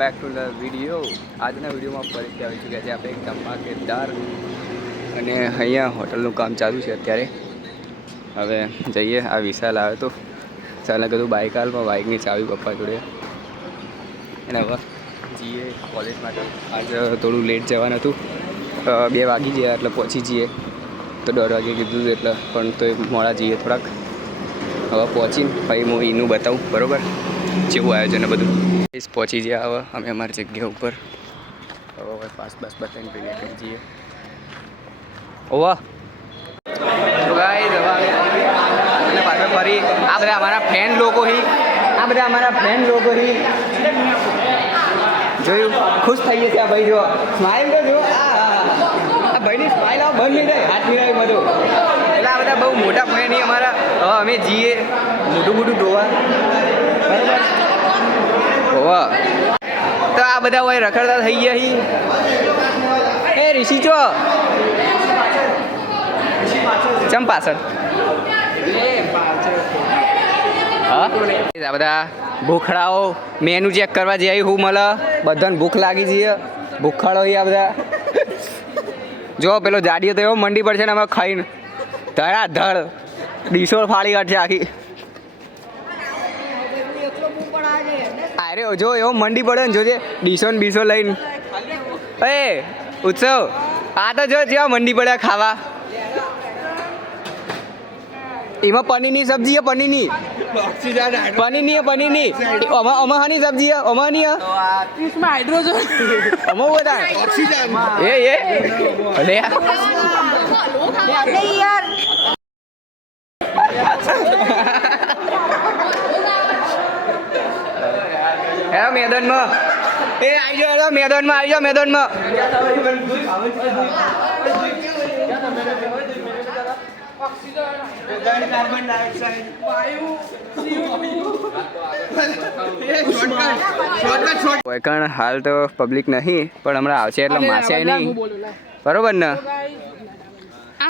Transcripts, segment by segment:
Back to the video. આજના વિડીયોમાં ફરીથી આવી ચૂક્યા છે આપણે એક ધમાકેદાર અને અહીંયા હોટલનું કામ ચાલુ છે અત્યારે. હવે જઈએ. આ વિશાલ આવ્યો તો ચાલે કીધું બાઇક હાલ, પણ બાઇકની ચાવી પપ્પા જોડે. અને હવે જઈએ કોલેજ માટે. આજે થોડું લેટ જવાનું હતું, 2 વાગી ગયા એટલે પહોંચી જઈએ. તો 10 વાગે કીધું એટલે પણ તો મોડા જઈએ થોડાક. હવે પહોંચીને ભાઈ હું એનું બતાવું બરાબર જેવું આયોજન બધું. પહોંચી ગયા હવે અમે અમારી જગ્યા ઉપર. હવે પાસ બતાવીને ભાઈ નીકળી જઈએ. ઓવા તો ગાઈસ હવે અને પાછળ ફરી આ બધા અમારા ફ્રેન્ડ લોકો જોયું ખુશ થઈ ગયા છે આ ભાઈ. જો સ્માઈલ તો જો આ ભાઈની સ્માઈલ આવ બંધ નહીં થાય, હાથ મિલાવી બધું. એટલે આ બધા બહુ મોટા ફ્રેન્ડ નહીં અમારા. હવે અમે જઈએ મોટું ધોવા બરાબર. હોવા તો આ બધા હોય રખડતા થઈ ગયા હી. એ ઋષિ ચો ચમ પાછળ હા આ બધા ભૂખડાઓ મેનુ ચેક કરવા જઈએ. હું મળે બધાને ભૂખ લાગી જઈએ. ભૂખાડો આ બધા જો પેલો જાડીઓ તો એવો મંડી પડશે ને અમે ખાઈને ધડાધડ ડીશો ફાળી કાઢશે આખી. અરે જો એવો મંડી પડે ને જોજે ડીશો ને બીસો લઈને. એ ઉત્સવ આ તો જો જેવા મંડી પડ્યા ખાવા. એમાં પનીરની સબ્જી પનીરની અમાની સબ્જી અમાની હાઇડ્રોજન અમા બધા એ અલે યાર હે મેદાનમાં એ આવી જાઓ મેદાનમાં કાર્બન ડાયોક્સાઇડ વાયુ હાલ તો પબ્લિક નહીં, પણ હમણાં આવશે એટલે માસે નહીં બરોબર ને.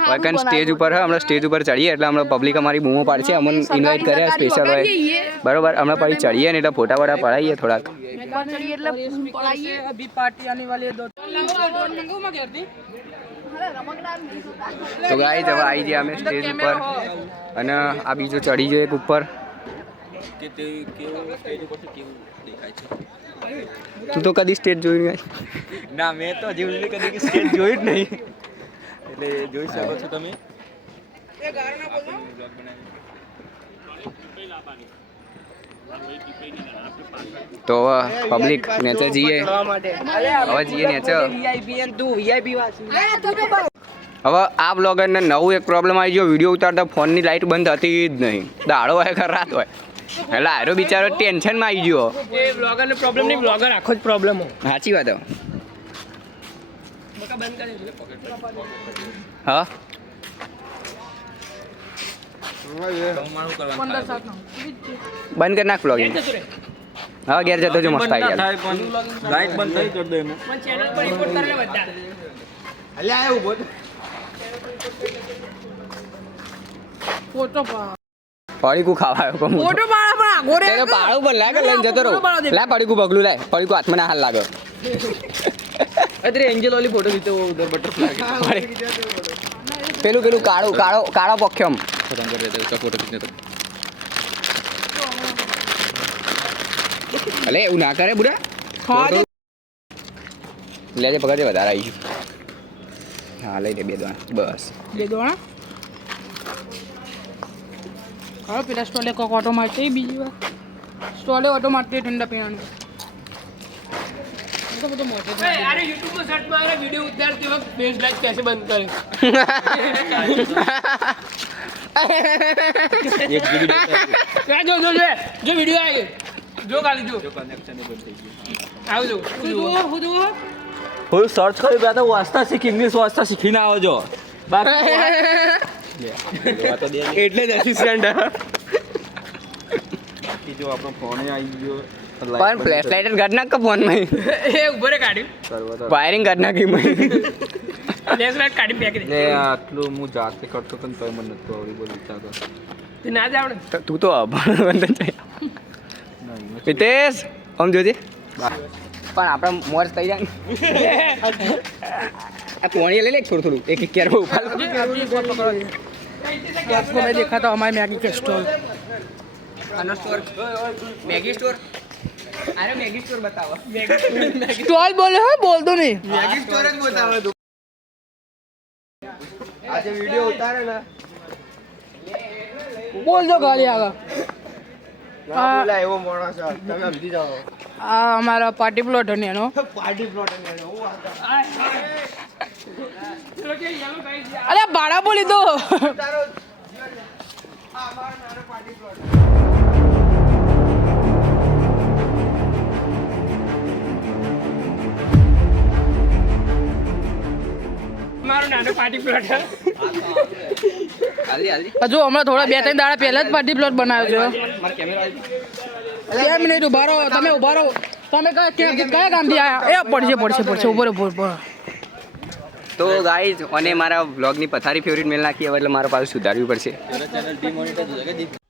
વાયકન સ્ટેજ ઉપર હમણાં સ્ટેજ ઉપર ચડીએ એટલે હમણાં પબ્લિક અમારી બૂમો પાડશે. અમને ઇન્વાઇટ કર્યા સ્પેશિયલ હોય બરોબર. હમણાં પછી ચડીએ ને એટલે ફોટા વોટા પડાવીએ થોડાક. તો ગાઈસ હવે આવી ગયા અમે સ્ટેજ ઉપર અને આ બીજો ચડી ગયો એક ઉપર. તું તો કદી સ્ટેજ જોયું નહીં? ના મેં તો હજી કદી સ્ટેજ જોયું જ નહીં, એટલે જોઈ શકો છો તમે. તો પબ્લિક નેચર જઈએ નેચર. હવે આ બ્લોગરને નવું એક પ્રોબ્લેમ આવી ગયો. વિડીયો ઉતારતા ફોનની લાઇટ બંધ હતી જ નહીં. દાડો હોય કે રાત હોય એટલે આરો બિચારો ટેન્શનમાં આવી ગયો. એ બ્લોગરનો પ્રોબ્લેમ નહીં, બ્લોગર આખો જ પ્રોબ્લેમ હોય. સાચી વાત. હા બંધ કરી નાખ બ્લોગિંગ. હા ઘેર જતો જો મસ્ત આવી ગયા. લાઈટ બંધ થઈ કરી દો એમાં. પણ ચેનલ પર રિપોર્ટ કરે બધા. અલ્યા આયો ઉભો ફોટો પડીકું ખાવાયો કોમ ફોટો પાડા પણ આગોરે તો પાડું પર લાગે લઈને જતો રહો. લા પડીકું બગલું લાય. પડીકું હાથમાં ના હાલ લાગે. અરે એન્જલ વાલી ફોટો દીધો ઉધર બટરફ્લાય. પેલું કાળો પખ્યમ ખતમ કરી દેતો उसका फोटो खींचने तो. અલે એવું ના કરે બુડા. લેજે પકડજે વધારે આવી ગયું. હા લઈ દે 2 દાણા બસ. 2 દાણા હા. પેલા સ્ટોલે કોક ઓટો મારશે બીજી વાર સ્ટોલે ઓટો મારते ठंडा पीना तो બધો મોટો છે. અરે YouTube પર સર્ચ મારે વિડિયો ઉતારતી વખત ફેસ લાઈટ कैसे बंद करे. एक जीबी જો વિડિયો આવી જો ખાલી જો કનેક્શન એ બંધ થઈ ગયું. આવજો હું ફૂલ સર્ચ કરી ગયા તો વાંચતા શીખ ઇંગ્લિશ વાંચતા શીખીને આવો છો બાકી એટલે જ અસિસ્ટન્ટ. જો આપણો ફોન આવી ગયો પણ ફ્લેશ લાઇટ કાઢ નાખ ફોન માં. એ ઉભરે કાઢ્યું વાયરિંગ કાઢ નાખી મેં. ફ્લેશ લાઇટ કાઢી ફેંકી દે. ને આટલું હું જાતે કરતો તો તોય મને નતો આવડી બોલ વિચારતો. તે ના જ આવડે. તું તો અભણ બંધ છે. હિતેશ આમ જોજે. પણ આપણે મોજ થઈ જાય ને. આ પોણી લઈ લે થોડું એક કેરો ઉપાડ. आपको मैं देखा था हमारे मैगी के स्टॉल આનો સ્ટોર મેગી સ્ટોર. અરે મેગી સ્ટોર બતાવો. स्टॉल बोले हो बोल दो नहीं મેગી સ્ટોર જ બતાવે તું. આજે વિડિયો ઉતારે ને बोल दो गाली आगा ના બોલા એવો માણસ છે તમે સમજી જાઓ. हमारा पार्टी प्लॉट है नो પાર્ટી પ્લોટ ને હું अरे बाड़ा बोली दो તારો આ મારો નાનો પાર્ટી પ્લોટ. मारो नानो पार्टी प्लॉट है હાલી હાલી हजू हमारा थोड़ा 2-3 दाड़ा पहले જ પાર્ટી પ્લોટ બનાવ્યો છે મારા કેમેરા 2 મિનિટ ઉભા રહો તમે કયા ગામથી આયા એ પડશે ઉપર તો ગાઈઝ અને મારા વ્લોગની પથારી ફેવરિટ મેલ નાખી હવે એટલે મારે પાછું સુધારવી પડશે. ચેનલ ડિમોનેટાઇઝ हो गया.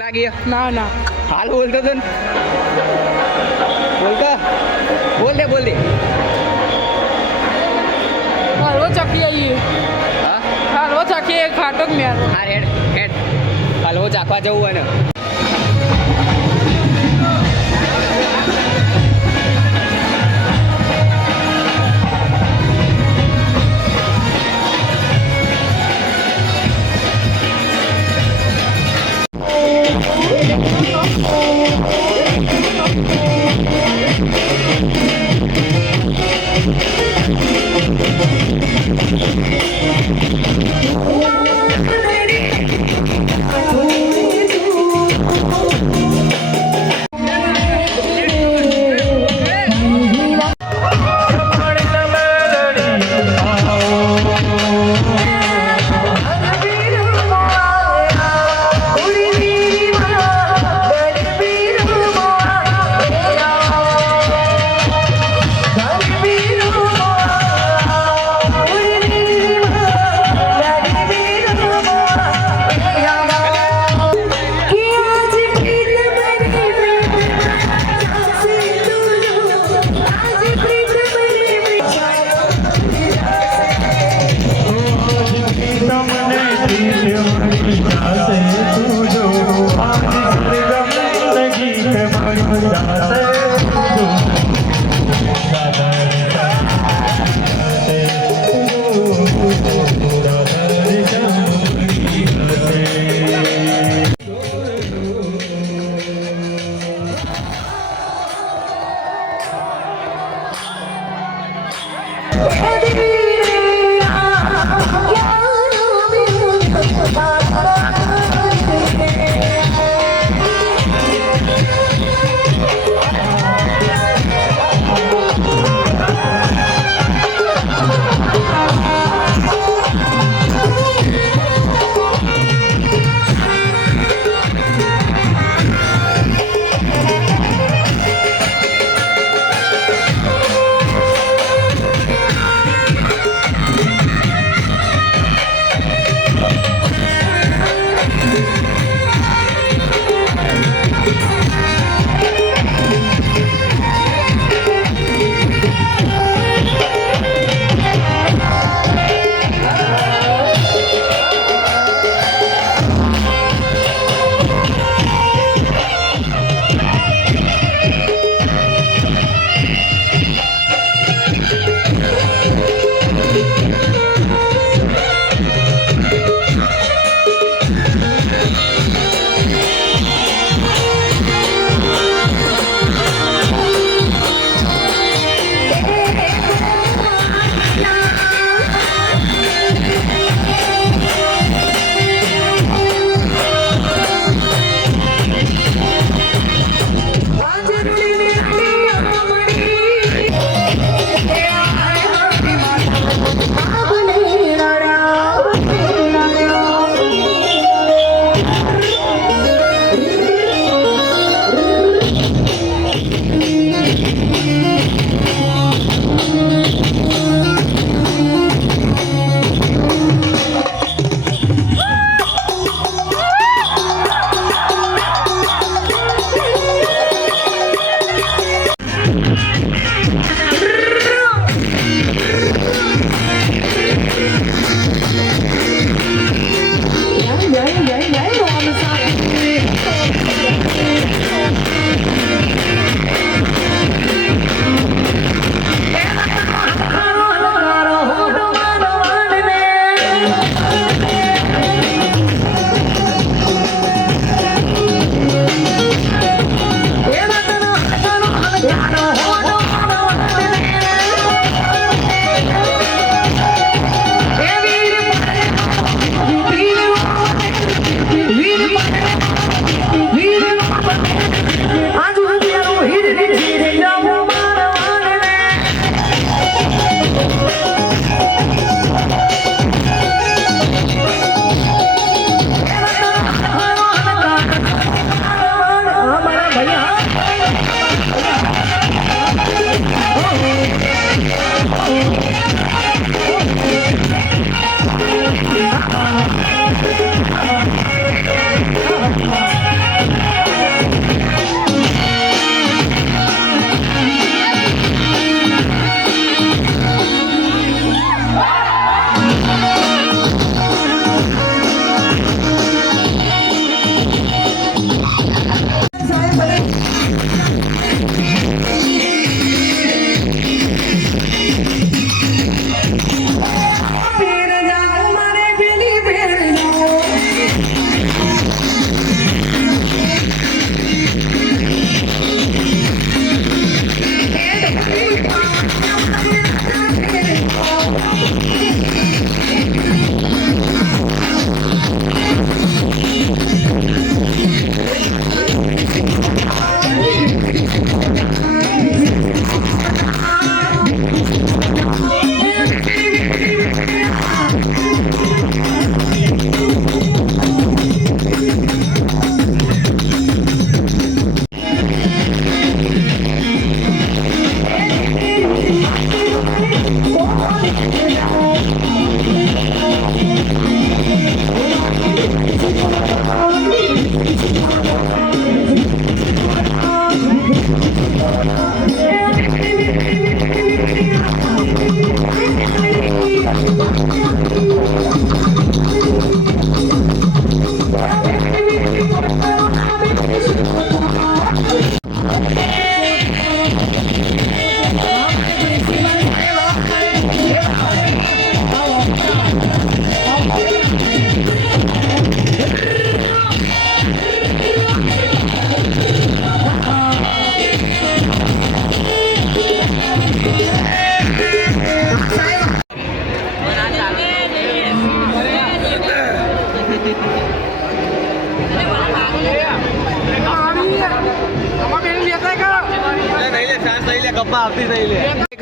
લાગી ના ના હાલ બોલતો તો ને. બોલ દે હલવો ચકી આવીએ હા હલવો ચકી ખાટો મેરો હા હેડ હલવો ચાખવા જવું હોય ને.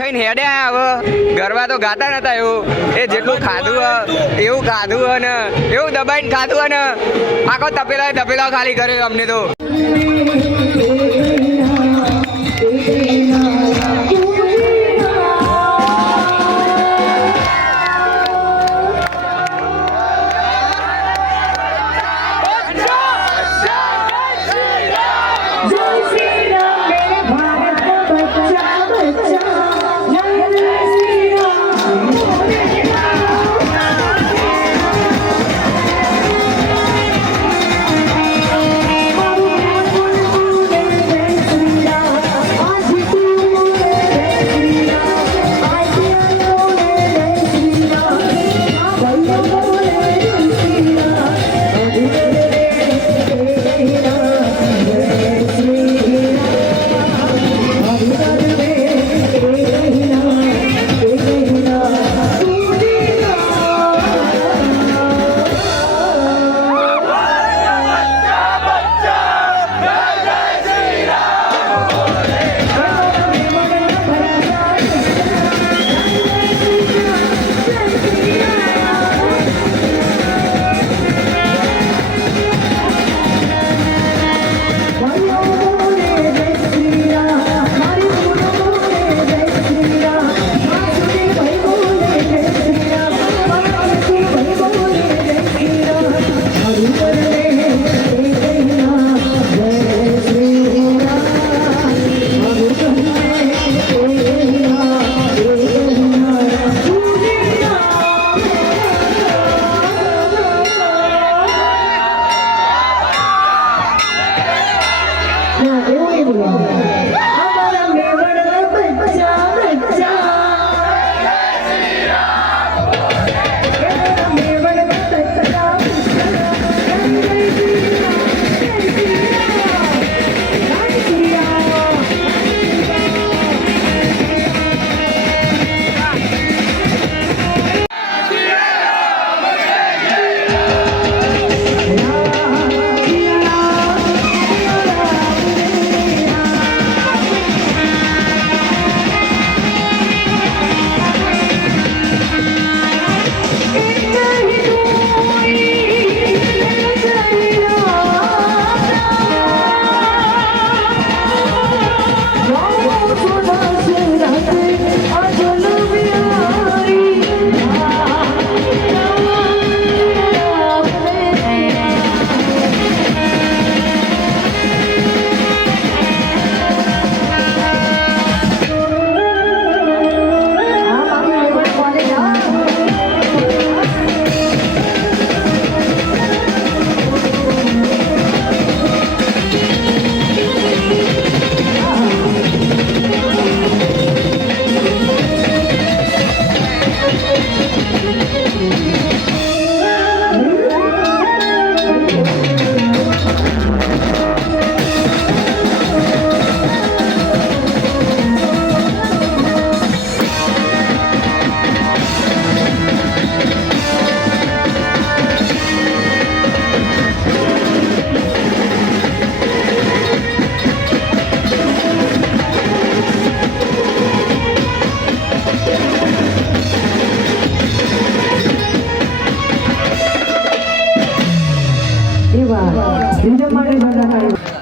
ખાઈને હેડે હવે ગરબા તો ગાતા નતા એવું એ જેટલું ખાધું એવું ખાધું અને એવું દબાઈને ખાધું અને આખો તપેલા ખાલી કર્યો અમને તો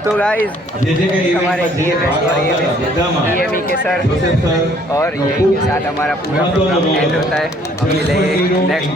तो गाइस हमारे DME के सर और यही के साथ हमारा पूरा प्रोग्राम एंड होता है। हम मिलेंगे नेक्स्ट